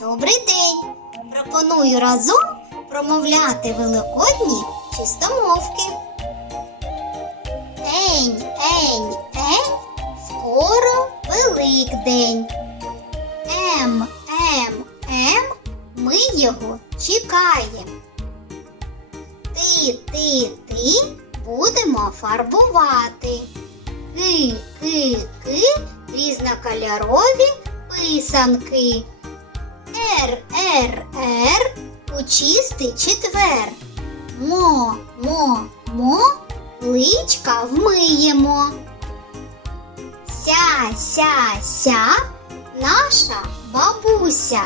Добрий день! Пропоную разом промовляти великодні чистомовки. Ень, ень, ень, скоро Великдень. Ем, ем, ем, ми його чекаємо. Ти, ти, ти будемо фарбувати. Ки, ки, ки, різнокольорові писанки. Р, Р, Р, у чистий четвер. Мо, мо, мо, личка вмиємо. Ся, ся, ся, наша бабуся.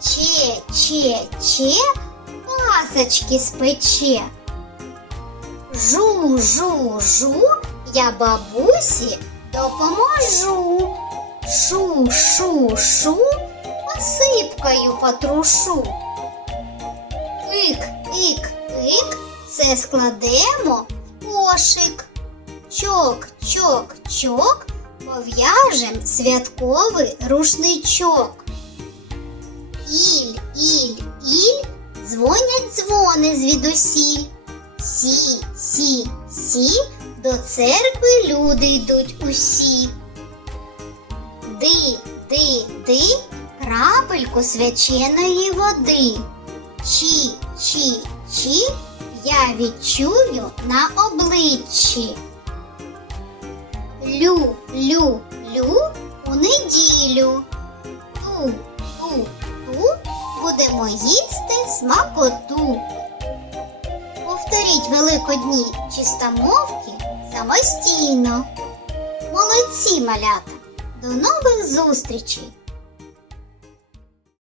Че, че, че, пасочки спече. Жу, жу, жу, я бабусі допоможу. Шу, шу, шу, посипкою потрушу. Ик, ик, ик, це складемо в кошик. Чок, чок, чок, пов'яжем святковий рушничок. Іль, іль, іль, дзвонять дзвони звідусіль. Сі, сі, сі, до церкви люди йдуть усі. Ди, ди, ди, крапельку свяченої води. Чі, чі, чі, я відчую на обличчі. Лю, лю, лю у неділю. Ту, ту, ту будемо їсти смакоту. Повторіть великодні чистомовки самостійно. Молодці, малята! До нових зустрічей!